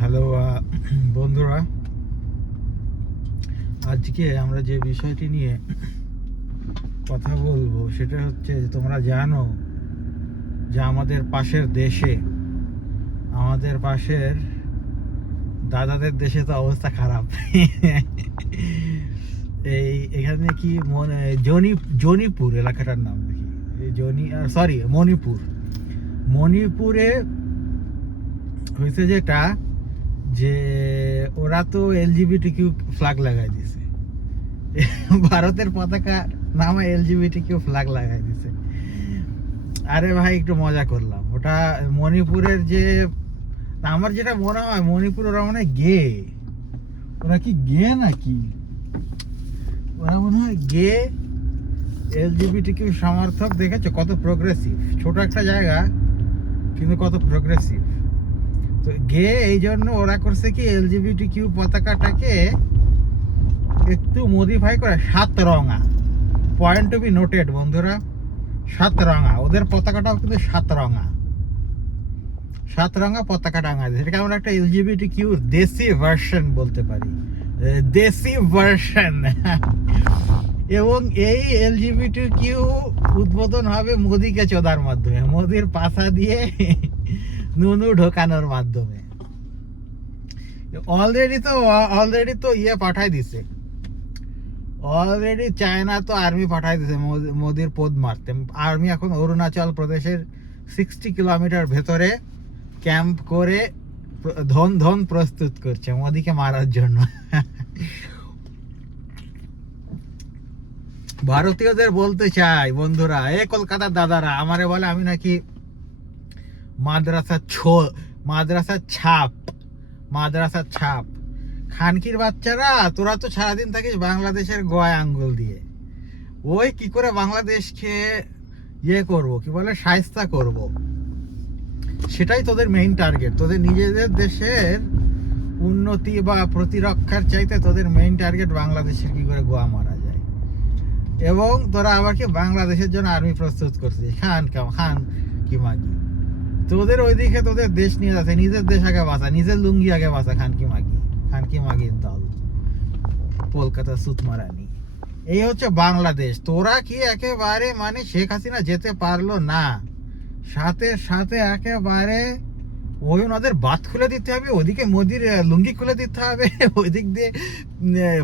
Hello বন্ধুরা, আজকে আমরা যে বিষয়টি নিয়ে কথা বলবো সেটা হচ্ছে যে তোমরা জানো যে আমাদের পাশের দেশে, আমাদের পাশের দাদাদের দেশে তো অবস্থা খারাপ। এখানে কি জনিপুর এলাকাটার নাম দেখি, মণিপুরে হয়েছে যেটা, যে ওরা তো LGBTQ ফ্ল্যাগ লাগাই দিছে। ভারতের পতাকা নামে LGBTQ ফ্ল্যাগ লাগাই দিছে। আরে ভাই, একটু মজা করলাম। ওটা মণিপুরের যে, আমার যেটা মনে হয় মণিপুর ওরা মনে হয় গে। ওরা কি গে নাকি? ওরা মনে হয় গে। LGBTQ সমর্থক। দেখেছো কত প্রোগ্রেসিভ, ছোট একটা জায়গা কিন্তু কত প্রোগ্রেসিভ। তো গে, এই জন্য ওরা করছে কি, LGBTQ পতাকাটাকে একটু মডিফাই করে সাত রঙা। পয়েন্ট টু বি নোটেড বন্ধুরা, সাত রঙা। ওদের পতাকাটাও কিন্তু সাত রঙা পতাকা টাঙা দিয়েছে। এটাকে আমরা একটা LGBTQ দেশি ভার্সন বলতে পারি, দেশি ভার্সন। এবং এই LGBTQ উদ্বোধন হবে মোদিকে চোদার মাধ্যমে, মোদির পাশা দিয়ে নুনু ঢোকানোর মাধ্যমে। অলরেডি তো ইয়ে পাঠাই দিছে, অলরেডি চায়না তো আর্মি পাঠাই দিছে মোদির পদ মারতে। আর্মি এখন অরুণাচল প্রদেশের 60 কিলোমিটার ভেতরে ক্যাম্প করে ধন প্রস্তুত করছে মোদিকে মারার জন্য। ভারতীয়দের বলতে চাই বন্ধুরা, কলকাতার দাদারা আমারে বলে আমি নাকি মাদ্রাসার ছাপ। খানকির বাচ্চারা, তোরা তো সারাদিন থাকিস বাংলাদেশের গোয়ায় আঙ্গুল দিয়ে। ওই কি করে বাংলাদেশকে ইয়ে করব, কি বলে, শায়েস্তা করব, সেটাই তোদের মেইন টার্গেট। তোদের নিজেদের দেশের উন্নতি বা প্রতিরক্ষার চাইতে তোদের মেইন টার্গেট বাংলাদেশের কি করে গোয়া মারা যায়। এবং তোরা আবার কি বাংলাদেশের জন্য আর্মি প্রস্তুত করছিস। খান কি মাগি, তোদের ওইদিকে তোদের দেশ নিয়ে যাচ্ছে। নিজের দেশ আগে বাঁচা, নিজের লুঙ্গি আগে বাঁচা। খানকি মাগির দল, কলকাতা সুতমারানি। এই হচ্ছে বাংলাদেশ। তোরা কি একেবারে, মানে শেখ হাসিনা যেতে পারলো না, সাথে একেবারে ওই ওনাদের বাত খুলে দিতে হবে, ওদিকে মোদির লুঙ্গি খুলে দিতে হবে, ওইদিক দিয়ে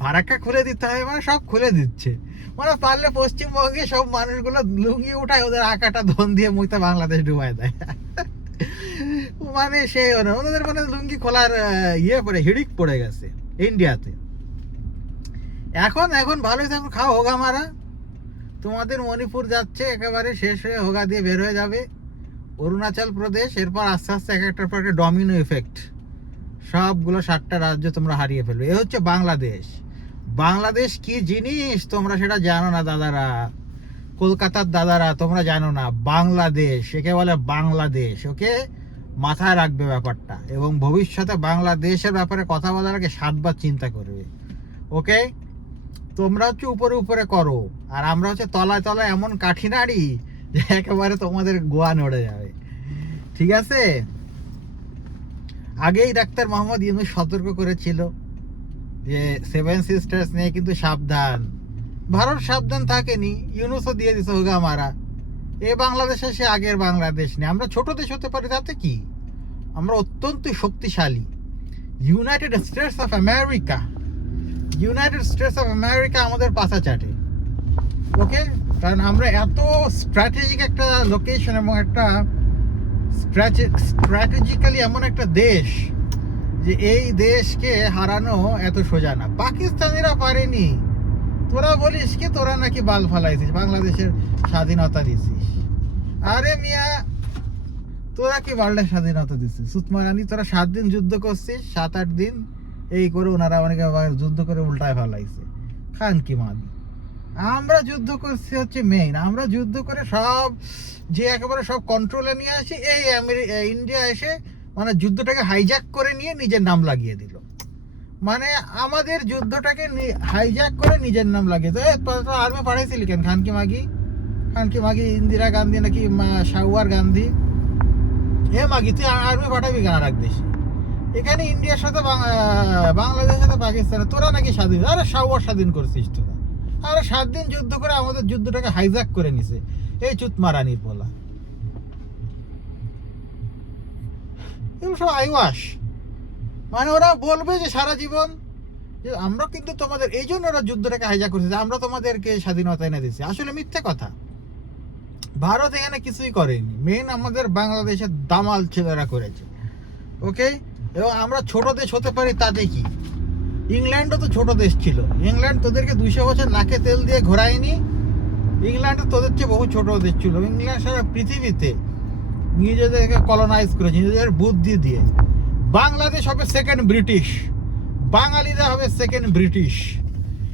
ফারাক্কা খুলে দিতে হবে, মানে সব খুলে দিচ্ছে। মানে পারলে পশ্চিমবঙ্গে সব মানুষগুলো লুঙ্গি উঠায়, ওদের আঁকাটা ধন দিয়ে মুখতে বাংলাদেশ ডুবাই দেয়। মানে সেই ওনাদের মানে লুঙ্গি খোলার ইয়ে পড়ে, হিড়িক পড়ে গেছে ইন্ডিয়াতে। এখন ভালোই থাকুন, খাও হোগা মারা। তোমাদের মণিপুর যাচ্ছে একেবারে শেষ হয়ে, হোগা দিয়ে বের হয়ে যাবে অরুণাচল প্রদেশ। এরপর আস্তে আস্তে এক একটার পর একটা ডমিনো ইফেক্ট, সবগুলো 7টা রাজ্য তোমরা হারিয়ে ফেলবে। এ হচ্ছে বাংলাদেশ কি জিনিস তোমরা সেটা জানো না দাদারা, কলকাতার দাদারা, তোমরা জানো না। বাংলাদেশ, একে বলে বাংলাদেশ। ওকে, মাথায় রাখবে ব্যাপারটা, এবং ভবিষ্যতে বাংলাদেশের ব্যাপারে কথা বলার আগে 7বার চিন্তা করবে। ওকে, তোমরা হচ্ছে উপরে করো, আর আমরা হচ্ছে তলায় এমন কাঠি নাড়ি যে একেবারে তোমাদের গোয়া নড়ে যাবে। ঠিক আছে? আগেই ডাক্তার মোহাম্মদ ইউনূস সতর্ক করেছিল যে 7 সিস্টার্স নিয়ে কিন্তু সাবধান। ভারত সাবধান থাকেনি, ইউনূসও দিয়ে দিছে হোগা মারা। বাংলাদেশে সে আগের বাংলাদেশ নেই। আমরা ছোট দেশ হতে পারি, তাতে কি, আমরা অত্যন্ত শক্তিশালী। ইউনাইটেড স্টেটস অফ আমেরিকা আমাদের পাশা চাটে। ওকে, কারণ আমরা এত স্ট্র্যাটেজিক একটা লোকেশন এবং একটা স্ট্র্যাটেজিক্যালি এমন একটা দেশ, যে এই দেশকে হারানো এত সোজা না। পাকিস্তানিরা পারেনি। তোরা বলিস কি তোরা নাকি বাল ফালাইছিস, বাংলাদেশের স্বাধীনতা দিছিস। আরে মিয়া, তোরা কি ওয়ার্ল্ডের স্বাধীনতা দিছিস? সুতমারানি, তোরা 7 দিন যুদ্ধ করছিস, 7-8 দিন এই করে ওনারা অনেকে যুদ্ধ করে উল্টায় ফেলাইছে। খান কি মানি, আমরা যুদ্ধ করছি হচ্ছে মেইন। আমরা যুদ্ধ করে সব যে একেবারে সব কন্ট্রোলে নিয়ে আসি। এই ইন্ডিয়া এসে মানে যুদ্ধটাকে হাইজ্যাক করে নিয়ে নিজের নাম লাগিয়ে দিল। মানে আমাদের যুদ্ধটাকে হাইজ্যাক করে নিজের নাম লাগিয়ে দিল। আর্মি পাঠাইছিলি কেন? খানকি মাগি ইন্দিরা গান্ধী নাকি শাহুয়ার গান্ধী? মাগি, তুই আর্মি পাঠাবি কেন আর এক দেশে? এখানে ইন্ডিয়ার সাথে বাংলাদেশের সাথে পাকিস্তানে তোরা নাকি স্বাধীন, আরে সাওয়ার স্বাধীন করছিস তোরা। আরে 7 দিন যুদ্ধ করে আমাদের যুদ্ধটাকে হাইজ্যাক করে নিছে এই চুতমারানির বলা। এগুলো সব আইওয়াস। মানে ওরা বলবে যে সারা জীবন যে আমরা কিন্তু তোমাদের, এই জন্য ওরা যুদ্ধটাকে হাইজ্যাক করছে যে আমরা তোমাদেরকে স্বাধীনতা এনে দিচ্ছি। আসলে মিথ্যে কথা। ভারত এখানে কিছুই করেনি, মেন আমাদের বাংলাদেশের দামাল ছেলেরা করেছে। ওকে, এবং আমরা ছোট দেশ হতে পারি তাতে কি, ইংল্যান্ডও তো ছোট দেশ ছিল। ইংল্যান্ড তোদেরকে 200 বছর নাকে তেল দিয়ে ঘোরায়নি। ইংল্যান্ড তোদের চেয়ে বহু ছোট দেশ ছিল। ইংল্যান্ড সারা পৃথিবীতে নিজেদেরকে কলোনাইজ করেছে নিজেদের বুদ্ধি দিয়ে। বাংলাদেশ হবে সেকেন্ড ব্রিটিশ, বাঙালিরা হবে সেকেন্ড ব্রিটিশ।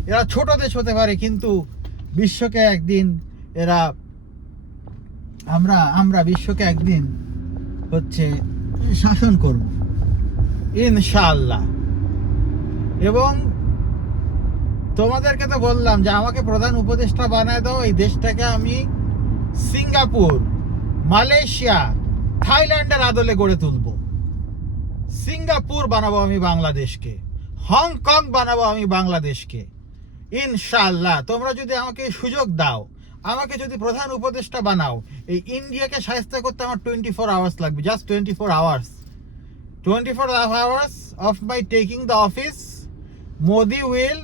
এরা ছোট দেশ হতে পারে কিন্তু বিশ্বকে একদিন এরা, আমরা বিশ্বকে একদিন হচ্ছে শাসন করব ইনশাআল্লাহ। এবং তোমাদেরকে তো বললাম যে আমাকে প্রধান উপদেষ্টা বানায় দাও, এই দেশটাকে আমি সিঙ্গাপুর, মালয়েশিয়া, থাইল্যান্ডের আদলে গড়ে তুলব। সিঙ্গাপুর বানাবো আমি বাংলাদেশকে, হংকং বানাবো আমি বাংলাদেশকে ইনশাআল্লাহ। তোমরা যদি আমাকে সুযোগ দাও, আমাকে যদি প্রধান উপদেষ্টা বানাও, এই ইন্ডিয়াকে শায়েস্ত করতে আমার 24 আওয়ার্স লাগবে, just 24 hours. 24 hours of my taking the office, Modi will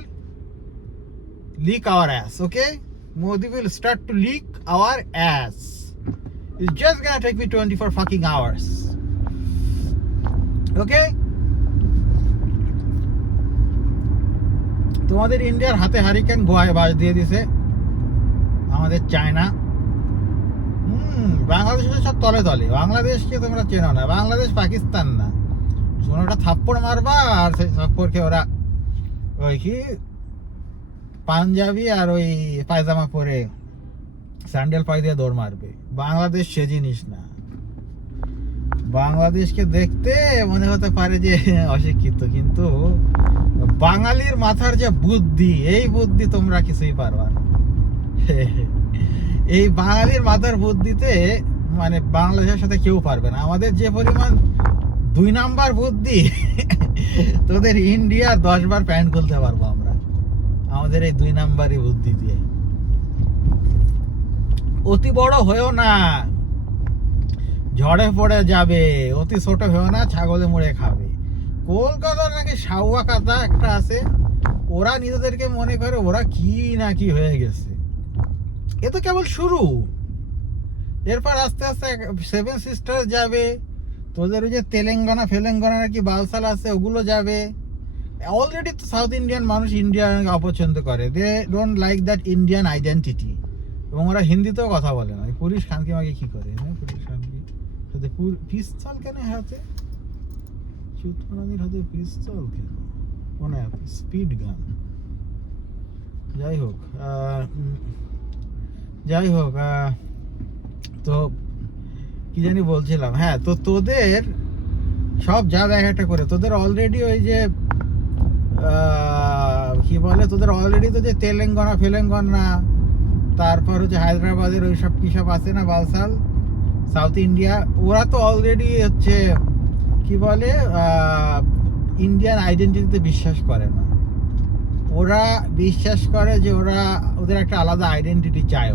leak our ass, okay? Modi will start to leak our ass. It's just gonna take me 24 fucking hours. Okay? তোমাদের ইন্ডিয়ার হাতে হারিকেন গোয়ায় বাজ দিয়ে দিছে আমাদের China. বাংলাদেশের সব তলে তলে। বাংলাদেশকে তোমরা চেনো না, বাংলাদেশ পাকিস্তান না। ওটা থাপ্পড় মারবা আর সেই থাপ্পড়কে ওরা ওই কি পাঞ্জাবি আর ওই পায়জামা পরে স্যান্ডেল পায়ে দিয়ে দৌড় মারবে। বাংলাদেশ সে জিনিস না। বাংলাদেশকে দেখতে মনে হতে পারে যে অশিক্ষিত, কিন্তু বাঙালির মাথার যে বুদ্ধি, এই বুদ্ধি তোমরা কিছুই পারবা না। এই বাঙালির মাথার বুদ্ধিতে মানে বাংলাদেশের সাথে কেউ পারবে না। আমাদের যে পরিমাণ 2 নাম্বার বুদ্ধি, তোদের ইন্ডিয়ার 10 বার প্যান্ট খুলতে পারবো আমরা আমাদের এই 2 নাম্বারই বুদ্ধি দিয়ে। অতি বড় হয়েও না, ঝড়ে পড়ে যাবে। অতি ছোট হয়েও না, ছাগলে মুড়ে খাবে। কলকাতার নাকি সাউয়া কাতা একটা আছে, ওরা নিজেদেরকে মনে করে ওরা কি না কি হয়ে গেছে। এ তো কেবল শুরু। এরপর আস্তে আস্তে 7 সিস্টার যাবে, তোদের ওই যে তেলেঙ্গানা ফেলেঙ্গানা নাকি বালসাল আছে ওগুলো যাবে। অলরেডি তো সাউথ ইন্ডিয়ান মানুষ ইন্ডিয়ান অপছন্দ করে, they don't like that Indian identity. এবং ওরা হিন্দিতেও কথা বলে না। পুলিশ খানকি মাকে কি করে, হ্যাঁ পুলিশ খানকি হাতে পিস্তল কেন হাতে, চুতমারানির হাতে পিস্তল কেন, মনে আছে স্পিড গান। যাই হোক তো কি জানি বলছিলাম, হ্যাঁ তো তোদের সব যাবে একটা করে। তোদের অলরেডি ওই যে কি বলে, তোদের অলরেডি তো যে তেলেঙ্গানা ফেলেঙ্গানা, তারপর হচ্ছে হায়দ্রাবাদের ওই সব কি সব আছে না বালসাল, সাউথ ইন্ডিয়া, ওরা তো অলরেডি হচ্ছে কি বলে ইন্ডিয়ান আইডেন্টিটিতে বিশ্বাস করে না। ওরা বিশ্বাস করে যে ওদের একটা আলাদা আইডেন্টিটি চায়।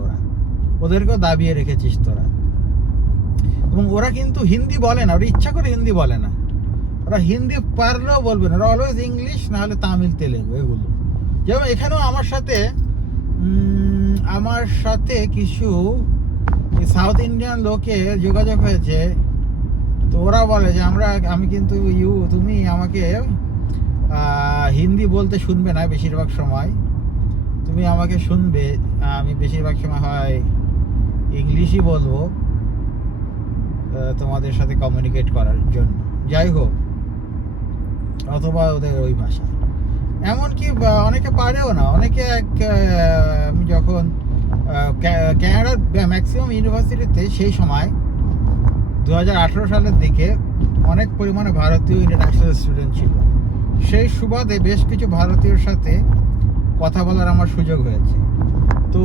ওদেরকেও দাবিয়ে রেখেছিস তোরা। এবং ওরা কিন্তু হিন্দি বলে না, ওরা ইচ্ছা করে হিন্দি বলে না। ওরা হিন্দি পারলেও বলবে না, ওরা অলওয়েজ ইংলিশ, না হলে তামিল, তেলেগু এগুলো। যেমন এখানেও আমার সাথে কিছু সাউথ ইন্ডিয়ান লোকের যোগাযোগ হয়েছে। তো ওরা বলে যে আমি কিন্তু তুমি আমাকে হিন্দি বলতে শুনবে না বেশিরভাগ সময়, তুমি আমাকে শুনবে, আমি বেশিরভাগ সময় হয় ইংলিশই বলবো তোমাদের সাথে কমিউনিকেট করার জন্য। যাই হোক, অথবা ওদের ওই ভাষা। এমনকি অনেকে পারেও না, অনেকে আমি যখন ক্যানাডার ম্যাক্সিমাম ইউনিভার্সিটিতে সেই সময় 2018 সালের দিকে অনেক পরিমাণে ভারতীয় ইন্টারন্যাশনাল স্টুডেন্ট ছিল। সেই সুবাদে বেশ কিছু ভারতীয়র সাথে কথা বলার আমার সুযোগ হয়েছে। তো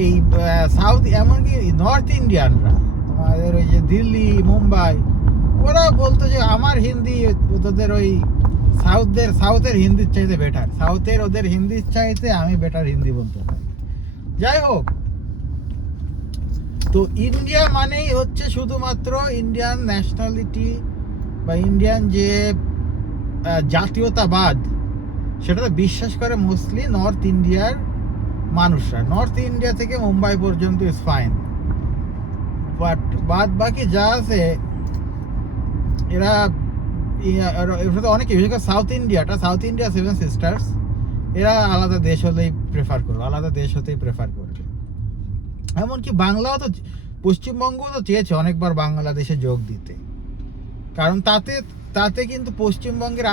এই সাউথ, এমনকি নর্থ ইন্ডিয়ানরা, তোমাদের ওই যে দিল্লি, মুম্বাই, ওরা বলতো যে আমার হিন্দি তোদের ওই সাউথের হিন্দির চাইতে বেটার, সাউথের ওদের হিন্দির চাইতে আমি বেটার হিন্দি বলতে পারি। যাই হোক, তো ইন্ডিয়া মানেই হচ্ছে শুধুমাত্র ইন্ডিয়ান ন্যাশনালিটি বা ইন্ডিয়ান যে জাতীয়তাবাদ, সেটা তো বিশ্বাস করে মোস্টলি নর্থ ইন্ডিয়ার মানুষরা। নর্থ ইন্ডিয়া থেকে মুম্বাই পর্যন্ত ইজ ফাইন, বাট বাদ বাকি যা আছে এরা তো অনেকে, বিশেষ করে সাউথ ইন্ডিয়া সেভেন সিস্টার্স, এরা আলাদা দেশ হলেই প্রেফার করবে, আলাদা দেশ হতেই প্রেফার করবে। এমনকি বাংলাও তো, পশ্চিমবঙ্গ তো চেয়েছে অনেকবার বাংলাদেশে যোগ দিতে, কারণ তাতে কিন্তু পশ্চিমবঙ্গের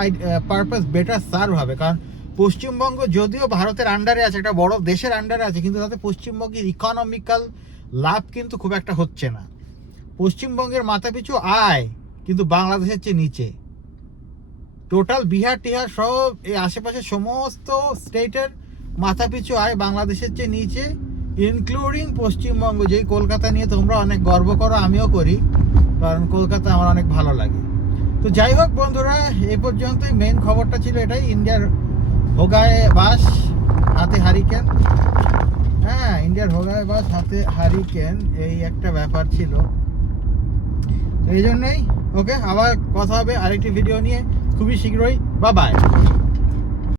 পারপাস বেটার সার্ভ হবে। কারণ পশ্চিমবঙ্গ যদিও ভারতের আন্ডারে আছে, একটা বড় দেশের আন্ডারে আছে, কিন্তু তাতে পশ্চিমবঙ্গের ইকোনমিক্যাল লাভ কিন্তু খুব একটা হচ্ছে না। পশ্চিমবঙ্গের মাথাপিছু আয় কিন্তু বাংলাদেশের চেয়ে নিচে। টোটাল বিহার টিহার সব এই আশেপাশের সমস্ত স্টেটের মাথাপিছু আয় বাংলাদেশের চেয়ে নিচে, ইনক্লুডিং পশ্চিমবঙ্গ। যেই কলকাতা নিয়ে তোমরা অনেক গর্ব করো, আমিও করি, কারণ কলকাতা আমার অনেক ভালো লাগে। তো যাই হোক বন্ধুরা, এই পর্যন্তই মেন খবরটা ছিল এটাই, ইন্ডিয়ার হোগায় বাস হাতে হারিকেন। হ্যাঁ, ইন্ডিয়ার হোগায় বাস হাতে হারিকেন, এই একটা ব্যাপার ছিল। এই জন্যই ওকে, আবার কথা হবে আরেকটি ভিডিও নিয়ে খুবই শীঘ্রই। Bye bye.